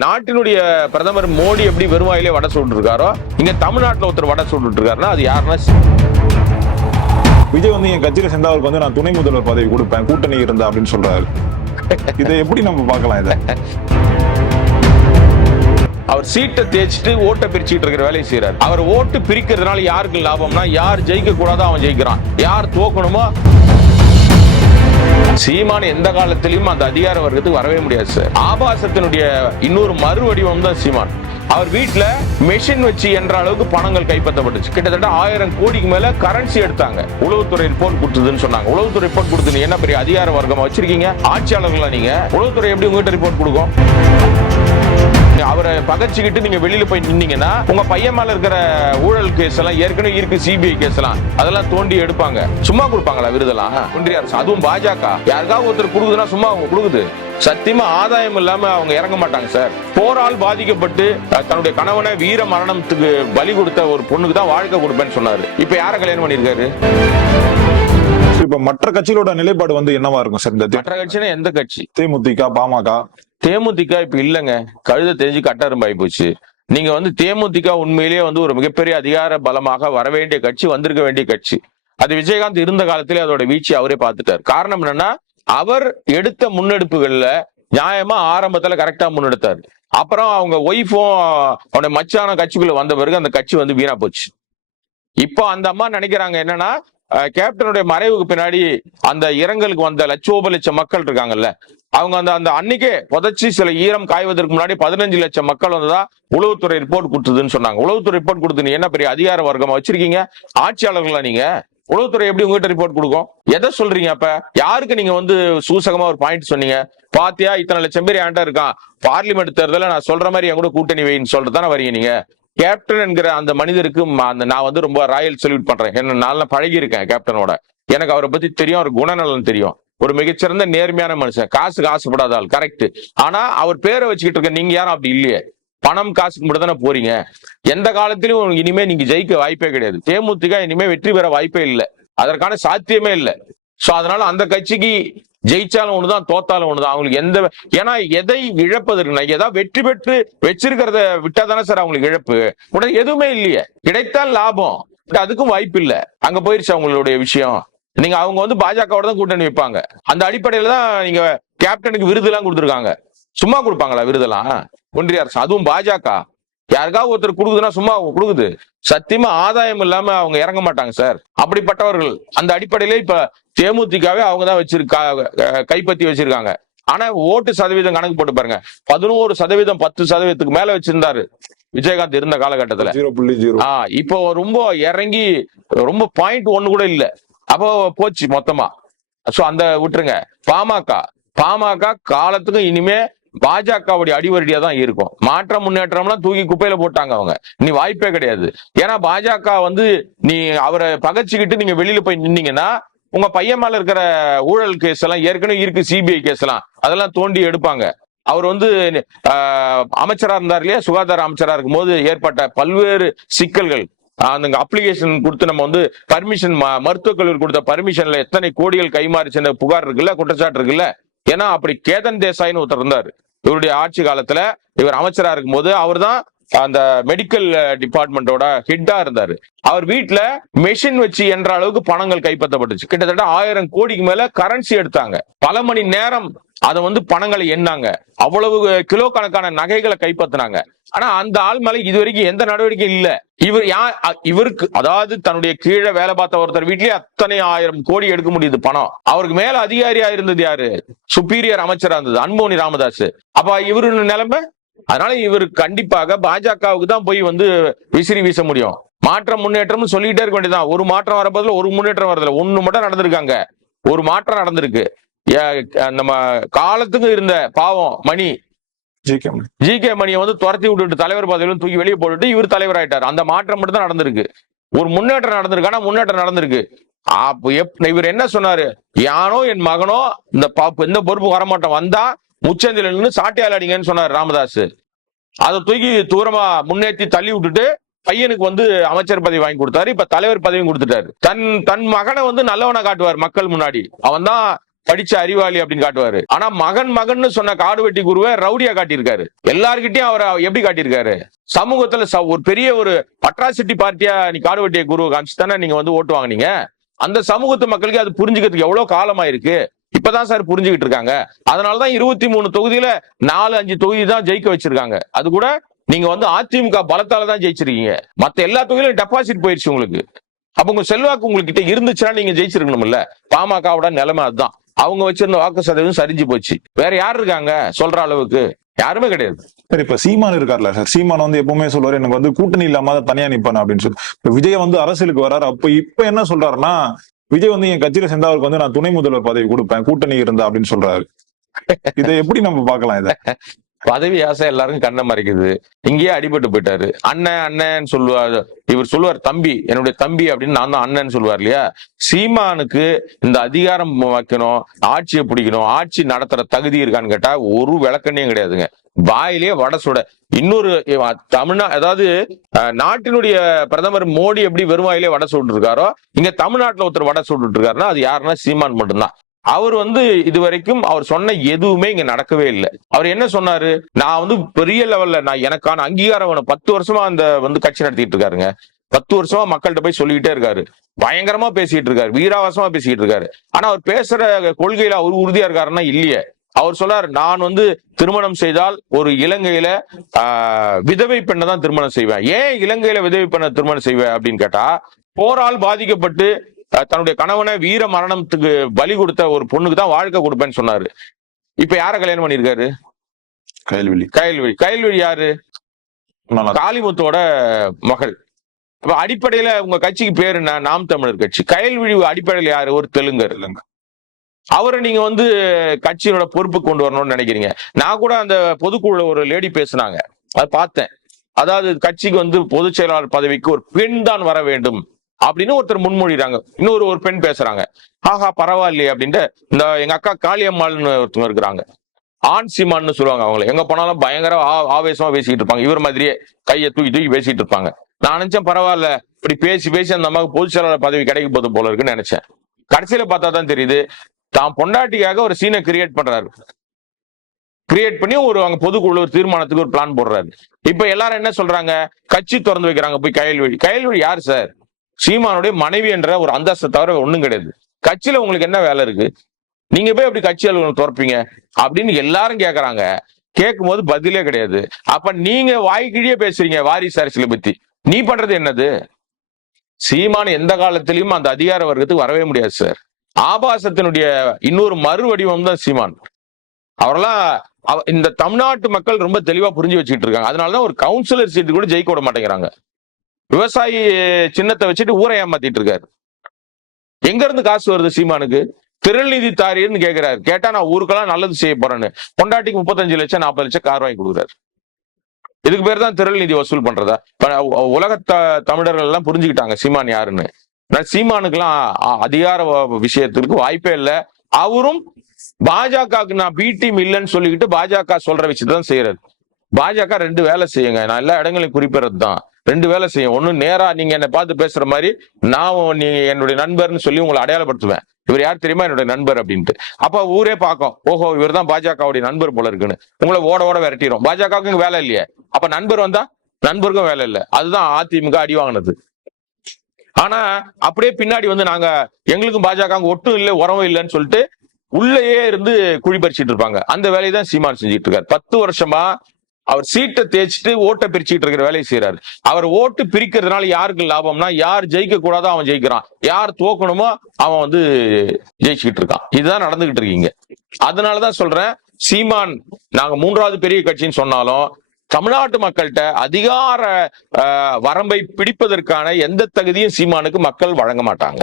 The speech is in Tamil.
நாட்டினுடைய பிரதமர் மோடி எப்படி வெறுவாயிலே வடை சுட்டு இருக்காரோ இங்க தமிழ்நாட்டுல ஒருத்தர் வடை சுட்டு இருக்காருன்னா அது யாருன்னா விஜய் வந்து என் கட்சியில சேர்ந்தவருக்கு வந்து நான் துணை முதல்வர் பதவி கொடுப்பேன் கூட்டணி இருந்தா அப்படின்னு சொல்றாரு. இதை எப்படி நம்ம பார்க்கலாம் இதை? அவர் சீட்டை தேய்ச்சிட்டு ஓட்டை பிரிச்சுட்டு இருக்கிற வேலையை செய்யறாரு அவர் ஓட்டு பிரிக்கிறதுனால யாருக்கு லாபம்னா யார் ஜெயிக்க கூடாதோ அவன் ஜெயிக்கிறான். யார் தோக்கணுமோ சீமான் எந்த காலத்திலையும் அந்த அதிகார வர்க்கத்துக்கு வரவே முடியாது சார் ஆபாசத்தினுடைய இன்னொரு மறு வடிவம் தான் சீமான். அவர் வீட்டில் மெஷின் வச்சு என்ற அளவுக்கு பணங்கள் கைப்பற்றப்பட்டுச்சு. கிட்டத்தட்ட ஆயிரம் கோடிக்கு மேல கரன்சி எடுத்தாங்க. உளவுத்துறை ரிப்போர்ட் கொடுத்ததுன்னு சொன்னாங்க. உளவுத்துறை ரிப்போர்ட் கொடுத்து நீங்க என்ன பெரிய அதிகார வர்க்கமா வச்சிருக்கீங்க? ஆட்சியாளர்களா நீங்க? உளவுத்துறை எப்படி உங்ககிட்ட ரிப்போர்ட் கொடுக்கும்? அவரை பகச்சிக்கிட்டு நீங்க வெளியில போய் நின்னீங்கன்னா உங்க பையன் மேல இருக்கிற ஊழல் கேஸ் எல்லாம் ஏற்கனவே இருக்கு சிபிஐ கேஸ் எல்லாம். அதெல்லாம் தோண்டி எடுப்பாங்க. சும்மா கொடுப்பாங்களா விருதெல்லாம்? ஒன்றிய அரசு. அதுவும் பாஜக. யாருக்காவது ஒருத்தர் கொடுக்குதுன்னா சும்மா அவங்க கொடுக்குது. சத்தியமா ஆதாயம் இல்லாம அவங்க இறங்க மாட்டாங்க சார். போரால் பாதிக்கப்பட்டு தன்னுடைய கணவனை வீர மரணத்துக்கு பலி கொடுத்த ஒரு பொண்ணுக்கு தான் வாழ்க்கை கொடுப்பேன்னு சொன்னாரு. இப்ப யார கல்யாணம் பண்ணிருக்காரு இப்ப மற்ற கட்சிகளோட நிலைப்பாடு வந்து என்னவா இருக்கும் சார் இந்த மற்ற கட்சினா எந்த கட்சி? தேமுதிக பாமக. தேமுதிக இப்ப இல்லங்க. கழுத தெரிஞ்சு கட்டரும்பாய் போச்சு. நீங்க வந்து தேமுதிக உண்மையிலேயே வந்து ஒரு மிகப்பெரிய அதிகார பலமாக வர வேண்டிய கட்சி வந்திருக்க வேண்டிய கட்சி. அது விஜயகாந்த் இருந்த காலத்திலே அதோட வீழ்ச்சி அவரே பார்த்துட்டார். காரணம் என்னன்னா அவர் எடுத்த முன்னெடுப்புகள்ல நியாயமா ஆரம்பத்துல கரெக்டா முன்னெடுத்தார். அப்புறம் அவங்க ஒய்ஃபும் அவனுடைய மச்சான கட்சிக்குள்ள வந்த பிறகு அந்த கட்சி வந்து வீணா போச்சு. இப்போ அந்த அம்மா நினைக்கிறாங்க என்னன்னா கேப்டனுடைய மறைவுக்கு பின்னாடி அந்த இரங்கலுக்கு வந்த லட்சோப லட்சம் மக்கள் இருக்காங்கல்ல. அவங்க அந்த அந்த அன்னைக்கே புதைச்சி சில ஈரம் காய்வதற்கு முன்னாடி பதினஞ்சு லட்சம் மக்கள் வந்ததா உளவுத்துறை ரிப்போர்ட் கொடுத்ததுன்னு சொன்னாங்க. உளவுத்துறை ரிப்போர்ட் கொடுத்து நீ என்ன பெரிய அதிகார வர்க்கமா வச்சிருக்கீங்க? ஆட்சியாளர்களா நீங்க? உளவுத்துறை எப்படி உங்ககிட்ட ரிப்போர்ட் கொடுக்கும்? எதை சொல்றீங்க அப்ப? யாருக்கு நீங்க வந்து சூசகமா ஒரு பாயிண்ட் சொன்னீங்க? பாத்தியா இத்தனை லட்சம் பேர் ஏன்டா இருக்கான். பார்லிமெண்ட் தேர்தல நான் சொல்ற மாதிரி என் கூட கூட்டணி வைன்னு சொல்லிட்டு தானே வரீங்க நீங்க? கேப்டன் என்கிற அந்த மனிதருக்கு அந்த நான் வந்து ரொம்ப ராயல் சல்யூட் பண்றேன். என்ன நல்லா பழகி இருக்கேன் கேப்டனோட எனக்கு அவரை பத்தி தெரியும் அவர் குணநலன் தெரியும். ஒரு மிகச்சிறந்த நேர்மையான மனுஷன். காசுக்கு ஆசைப்படாத ஆள் கரெக்ட் ஆனா அவர் பேரை வச்சுக்கிட்டு இருக்க நீங்க யாரும் அப்படி இல்லையே. பணம் காசுக்கு மட்டும் தானே போறீங்க. எந்த காலத்திலும் இனிமே நீங்க ஜெயிக்க வாய்ப்பே கிடையாது. தேமுதிக இனிமே வெற்றி பெற வாய்ப்பே இல்லை. அதற்கான சாத்தியமே இல்லை. சோ அதனால அந்த கட்சிக்கு ஜெயிச்சாலும் ஒண்ணுதான் தோத்தாலும் ஒண்ணுதான். அவங்களுக்கு எந்த ஏன்னா எதை இழப்பதற்கு ஏதாவது வெற்றி பெற்று வச்சிருக்கிறத விட்டா தானே சார் அவங்களுக்கு இழப்பு. உடனே எதுவுமே இல்லையே. கிடைத்தால் லாபம். அதுக்கும் வாய்ப்பு இல்ல. அங்க போயிருச்சு அவங்களுடைய விஷயம். நீங்க அவங்க வந்து பாஜகவோட தான் கூட்டணி வைப்பாங்க. அந்த அடிப்படையில தான் நீங்க கேப்டனுக்கு விருது எல்லாம் கொடுத்துருக்காங்க. சும்மா கொடுப்பாங்களா விருதெல்லாம்? ஒன்றிய அரசு. அதுவும் பாஜக. யாருக்காவது ஒருத்தர் கொடுக்குதுன்னா சும்மா கொடுக்குது. சத்தியமா ஆதாயம் இல்லாம அவங்க இறங்க மாட்டாங்க சார். அப்படிப்பட்டவர்கள் அந்த அடிப்படையில இப்ப தேமுதிகவே அவங்க தான் வச்சிருக்கா கைப்பற்றி வச்சிருக்காங்க. ஆனா ஓட்டு சதவீதம் கணக்கு போட்டு பாருங்க. பதினோரு சதவீதம் பத்து சதவீதத்துக்கு மேல வச்சிருந்தாரு விஜயகாந்த் இருந்த காலகட்டத்துல. ஜீரோ புள்ளி ஜீரோ. ஆ இப்போ ரொம்ப இறங்கி ரொம்ப பாயிண்ட் ஒண்ணு கூட இல்ல. அப்போ போச்சு மொத்தமா. சோ அந்த விட்டுருங்க. பாமக பாமக காலத்துக்கு இனிமே பாஜகவுடைய அடிவரடியா தான் இருக்கும். மாற்ற முன்னேற்றம்லாம் தூக்கி குப்பையில போட்டாங்க அவங்க. நீ வாய்ப்பே கிடையாது. ஏன்னா பாஜக வந்து நீ அவரை பகச்சிக்கிட்டு நீங்க வெளியில போய் நின்னீங்கன்னா உங்க பையன் மேல இருக்கிற ஊழல் கேஸ் எல்லாம் ஏற்கனவே இருக்கு சிபிஐ கேஸ் எல்லாம். அதெல்லாம் தோண்டி எடுப்பாங்க. அவர் வந்து அமைச்சரா இருந்தார் இல்லையா? சுகாதார அமைச்சரா இருக்கும்போது ஏற்பட்ட பல்வேறு சிக்கல்கள். அந்த அப்ளிகேஷன் கொடுத்து நம்ம வந்து பர்மிஷன் மருத்துவக் கல்லூரி கொடுத்த பர்மிஷன்ல எத்தனை கோடிகள் கைமாறிச்சு புகார் இருக்குல்ல குற்றச்சாட்டு இருக்குல்ல? ஏன்னா அப்படி கேதன் தேசாய்னு ஒருத்தர் இருந்தார். இவருடைய ஆட்சி காலத்துல இவர் அமைச்சரா இருக்கும்போது அவர்தான் அந்த மெடிக்கல் டிபார்ட்மெண்டோட ஹெட்டா இருந்தாரு. அவர் வீட்டுல மெஷின் வச்சு என்ற அளவுக்கு பணங்கள் கைப்பற்றப்பட்டுச்சு. கிட்டத்தட்ட ஆயிரம் கோடிக்கு மேல கரன்சி எடுத்தாங்க. பல மணி நேரம் அதை வந்து பணங்களை எண்ணாங்க. அவ்வளவு கிலோ கணக்கான நகைகளை கைப்பற்றினாங்க ஆனா அந்த ஆள் மேல இது வரைக்கும் எந்த நடவடிக்கை இல்ல. இவர் யா அ- இவருக்கு அதாவது தன்னுடைய கீழே வேலை பார்த்த ஒருத்தர் வீட்லயே அத்தனை ஆயிரம் கோடி எடுக்க முடியுது பணம். அவருக்கு மேல அதிகாரியா இருந்தது யாரு? சுப்பீரியர் அமைச்சரா இருந்தது அன்போனி ராமதாஸ் அப்ப இவரு நிலைமை? அதனால இவர் கண்டிப்பாக பாஜகவுக்கு தான் போய் வந்து விசிறி வீச முடியும். மாற்றம் முன்னேற்றம்னு சொல்லிட்டே இருக்க வேண்டியதுதான். ஒரு மாற்றம் வரப்போதுல ஒரு முன்னேற்றம் வரதுல ஒண்ணு மட்டும் நடந்திருக்காங்க. ஒரு மாற்றம் நடந்திருக்கு. நம்ம காலத்துக்கு இருந்த பாவம் மணி. ஜி கே மணியை வந்து துரத்தி விட்டுட்டு தலைவர் பதவியிலும் தூக்கி வெளியே போட்டுட்டு இவர் தலைவர் ஆயிட்டார் அந்த மாற்றம் மட்டும் தான் நடந்திருக்கு. ஒரு முன்னேற்றம் நடந்திருக்கு. ஆனா முன்னேற்றம் நடந்திருக்கு. அப்ப எப் இவர் என்ன சொன்னாரு? யானோ என் மகனோ இந்த பாப்பு எந்த பொறுப்பு வரமாட்டோம் வந்தா முச்சந்தில நின்று சாட்டியால் அடிங்கன்னு சொன்னார் ராமதாஸ் அதை தூக்கி தூரமா முன்னேற்றி தள்ளி விட்டுட்டு பையனுக்கு வந்து அமைச்சர் பதவி வாங்கி கொடுத்தாரு. இப்ப தலைவர் பதவியும் கொடுத்துட்டாரு. தன் தன் மகனை வந்து நல்லவனை காட்டுவார் மக்கள் முன்னாடி. அவன் தான் படிச்ச அறிவாளி அப்படின்னு காட்டுவாரு. ஆனா மகன் மகன்னு சொன்ன காடு வெட்டி குருவை ரவுடியா காட்டியிருக்காரு. எல்லார்கிட்டயும் அவரை எப்படி காட்டியிருக்காரு? சமூகத்துல ச- ஒரு பெரிய ஒரு அட்ராசிட்டி பார்ட்டியா நீ காடு வெட்டிய குருவை காமிச்சு தானே நீங்க வந்து ஓட்டு வாங்கினீங்க? அந்த சமூகத்து மக்களுக்கு அது புரிஞ்சுக்கிறதுக்கு எவ்வளவு காலமா இருக்கு இப்பதான் சார் புரிஞ்சுக்கிட்டு இருக்காங்க. அதனாலதான் இருபத்தி மூணு தொகுதியில நாலு அஞ்சு தொகுதி தான் ஜெயிக்க வச்சிருக்காங்க. அது கூட நீங்க வந்து அதிமுக பலத்தால தான் ஜெயிச்சிருக்கீங்க. மத்த எல்லா தொகுதியிலும் டெபாசிட் போயிருச்சு உங்களுக்கு. அப்ப உங்க செல்வாக்கு உங்ககிட்ட இருந்துச்சுன்னா நீங்க ஜெயிச்சிருக்கணும்ல. பாமகவோட நிலைமை அதுதான். அவங்க வச்சிருந்த வாக்கு சதவீதம் சரிஞ்சு போச்சு. வேற யார் இருக்காங்க? சொல்ற அளவுக்கு. யாருமே கிடையாது. சார் இப்ப சீமான் இருக்கார்ல சார். சீமான் வந்து எப்பவுமே சொல்லுவாரு எனக்கு வந்து கூட்டணி இல்லாம தனியா நிப்பான அப்படின்னு சொல்லி. இப்ப விஜய் வந்து அரசியலுக்கு வராரு. அப்ப இப்ப என்ன சொல்றாருன்னா விஜய் வந்து என் கட்சியில சேர்ந்தா அவருக்கு வந்து நான் துணை முதல்வர் பதவி கொடுப்பேன். கூட்டணி இருந்தா அப்படின்னு சொல்றாரு. இதை எப்படி நம்ம பாக்கலாம் இதை? பதவி ஆசை எல்லாருக்கும் கண்ணை மறைக்குது. இங்கேயே அடிபட்டு போயிட்டாரு. அண்ணன் அண்ணன் சொல்லுவார். இவர் சொல்லுவார் தம்பி என்னுடைய தம்பி அப்படின்னு நான் தான் அண்ணன் சொல்லுவார் இல்லையா? சீமானுக்கு இந்த அதிகாரம் வைக்கணும் ஆட்சியை பிடிக்கணும் ஆட்சி நடத்துற தகுதி இருக்கான்னு கேட்டா ஒரு விளக்கண்ணையும் கிடையாதுங்க. வாயிலே வடை சுட. இன்னொரு தமிழ்நா அதாவது நாட்டினுடைய பிரதமர் மோடி எப்படி வெறும் வாயிலே வடை சுட்டு இருக்காரோ இங்க தமிழ்நாட்டுல ஒருத்தர் வடை சுட்டு இருக்காருன்னா அது யாருன்னா சீமான் மட்டும்தான். அவர் வந்து இது வரைக்கும் அவர் சொன்ன எதுவுமே இங்க நடக்கவே இல்லை. அவர் என்ன சொன்னாரு? நான் வந்து பெரிய லெவல்ல நான் எனக்கான அங்கீகாரம் வேணும். பத்து வருஷமா அந்த வந்து கட்சி நடத்திட்டு இருக்காருங்க. பத்து வருஷமா மக்கள்கிட்ட போய் சொல்லிக்கிட்டே இருக்காரு. பயங்கரமா பேசிட்டு இருக்காரு. வீராவாசமா பேசிட்டு இருக்காரு. ஆனா அவர் பேசுற கொள்கையில அவர் உறுதியா இருக்காருன்னா இல்லையே. அவர் சொல்லார் நான் வந்து திருமணம் செய்தால் ஒரு இலங்கையில ஆஹ், விதவை பெண்ணை தான் திருமணம் செய்வேன். ஏன் இலங்கையில விதவை பெண்ணை திருமணம் செய்வேன் அப்படின்னு கேட்டா போரால் பாதிக்கப்பட்டு தன்னுடைய கணவனை வீர மரணத்துக்கு பலி கொடுத்த ஒரு பொண்ணுக்கு தான் வாழ்க்கை கொடுப்பேன்னு சொன்னாரு. இப்ப யார கல்யாணம் பண்ணிருக்காரு? கயல்வெளி கயல்வெளி கயல்வெளி யாரு? காளிமுத்தோட மகள். அப்ப அடிப்படையில உங்க கட்சிக்கு பேரு என்ன? நாம் தமிழர் கட்சி. கயல்விழி அடிப்படையில் யாரு? ஒரு தெலுங்கர். இல்லைங்க அவரை நீங்க வந்து கட்சியோட பொறுப்பு கொண்டு வரணும்னு நினைக்கிறீங்க. நான் கூட அந்த பொதுக்குழுல ஒரு லேடி பேசுனாங்க. அதை பார்த்தேன். அதாவது கட்சிக்கு வந்து பொதுச் செயலாளர் பதவிக்கு ஒரு பெண் தான் வர வேண்டும். அப்படின்னு ஒருத்தர் முன்மொழிறாங்க. இன்னொரு ஒரு பெண் பேசுறாங்க. ஆஹா பரவாயில்லையே அப்படின்ட்டு இந்த எங்க அக்கா காளியம்மாள்னு ஒருத்தவங்க இருக்கிறாங்க. ஆண் சீமான்னு சொல்லுவாங்க அவங்கள. எங்க போனாலும் பயங்கர ஆ- ஆவேசமா பேசிக்கிட்டு இருப்பாங்க. இவர் மாதிரியே கையை தூக்கி தூக்கி பேசிட்டு இருப்பாங்க. நான் நினைச்சேன் பரவாயில்ல. இப்படி பேசி பேசி அந்த அம்மாவுக்கு பொதுச் செயலாளர் பதவி கிடைக்க போது போல இருக்குன்னு நினைச்சேன். கடைசியில பார்த்தா தான் தெரியுது தான் பொண்டாட்டிக்காக ஒரு சீனை கிரியேட் பண்றாரு. கிரியேட் பண்ணி ஒரு அங்க பொதுக்குழு ஒரு தீர்மானத்துக்கு ஒரு பிளான் போடுறாரு. இப்ப எல்லாரும் என்ன சொல்றாங்க? கட்சி திறந்து வைக்கிறாங்க போய் கயல்வழி. கயல்வழி யார் சார் சீமானுடைய மனைவி என்ற ஒரு அந்தஸ்தை தவிர ஒண்ணும் கிடையாது. கட்சியில உங்களுக்கு என்ன வேலை இருக்கு? நீங்க போய் அப்படி கட்சி அலுவலகம் துறப்பீங்க? அப்படின்னு எல்லாரும் கேட்கறாங்க கேட்கும் போது பதிலே கிடையாது. அப்ப நீங்க வாய்க்கிழியே பேசுறீங்க வாரிசு அரசியலை பத்தி. நீ பண்றது என்னது? சீமான் எந்த காலத்திலையும் அந்த அதிகார வர்க்கத்துக்கு வரவே முடியாது சார். ஆபாசத்தினுடைய இன்னொரு மறு வடிவம் தான் சீமான். அவரெல்லாம் இந்த தமிழ்நாட்டு மக்கள் ரொம்ப தெளிவா புரிஞ்சு வச்சுக்கிட்டு இருக்காங்க. அதனாலதான் ஒரு கவுன்சிலர் சீட்டு கூட ஜெயிக்க விட மாட்டேங்கிறாங்க. விவசாயி சின்னத்தை வச்சுட்டு ஊரை ஏமாத்திட்டு இருக்காரு. எங்க இருந்து காசு வருது சீமானுக்கு? திருநிதி தாரின்னு கேட்கிறாரு கேட்டா நான் ஊருக்கெல்லாம் நல்லது செய்ய போறேன்னு. பொண்டாட்டிக்கு முப்பத்தஞ்சு லட்சம் நாற்பது லட்சம் கார் வாங்கி கொடுக்குறாரு. இதுக்கு பேர் தான் திரள் நிதி வசூல் பண்றதா? உலக த- தமிழர்கள் எல்லாம் புரிஞ்சுக்கிட்டாங்க சீமான் யாருன்னு. சீமானுக்கெல்லாம் அ- அதிகார விஷயத்திற்கு வாய்ப்பே இல்லை. அவரும் பாஜகவுக்கு நான் பி டீம் இல்லைன்னு சொல்லிக்கிட்டு பாஜக சொல்ற விஷயத்தான் செய்யறது பாஜக ரெண்டு வேலை செய்யுங்க. நான் எல்லா இடங்களையும் குறிப்பிடுறது தான் ரெண்டு வேலை செய்யும். ஒண்ணு நேரா நீங்க என்னை பார்த்து பேசுற மாதிரி நான் நீ என்னுடைய நண்பர்னு சொல்லி உங்களை அடையாளப்படுத்துவேன். இவர் யார் தெரியுமா? என்னுடைய நண்பர் அப்படின்ட்டு. அப்ப ஊரே பார்க்கும். ஓஹோ இவர் தான் பாஜகவுடைய நண்பர் போல இருக்குன்னு. உங்களை ஓட ஓட விரட்டிடும் பாஜகவுக்கு வேலை இல்லையே. அப்ப நண்பர் வந்தா நண்பருக்கும் வேலை இல்லை. அதுதான் அதிமுக அடி வாங்கினது. ஆனா அப்படியே பின்னாடி வந்து நாங்க எங்களுக்கும் பாஜக ஒட்டும் இல்லை உறவும் இல்லைன்னு சொல்லிட்டு உள்ளேயே இருந்து குழி பறிச்சிட்டு இருப்பாங்க. அந்த வேலையை தான் சீமான் செஞ்சுட்டு இருக்காரு. பத்து வருஷமா அவர் சீட்டை தேய்ச்சிட்டு ஓட்டை பிரிச்சுட்டு இருக்கிற வேலையை செய்யறாரு அவர் ஓட்டு பிரிக்கிறதுனால யாருக்கு லாபம்னா யார் ஜெயிக்க கூடாதோ அவன் ஜெயிக்கிறான். யார் தோக்கணுமோ அவன் வந்து ஜெயிச்சுக்கிட்டு இருக்கான். இதுதான் நடந்துகிட்டு இருக்கீங்க. அதனாலதான் சொல்றேன் சீமான் நாங்க மூன்றாவது பெரிய கட்சின்னு சொன்னாலும் தமிழ்நாட்டு மக்கள்கிட்ட அதிகார ஆஹ், வரம்பை பிடிப்பதற்கான எந்த தகுதியும் சீமானுக்கு மக்கள் வழங்க மாட்டாங்க.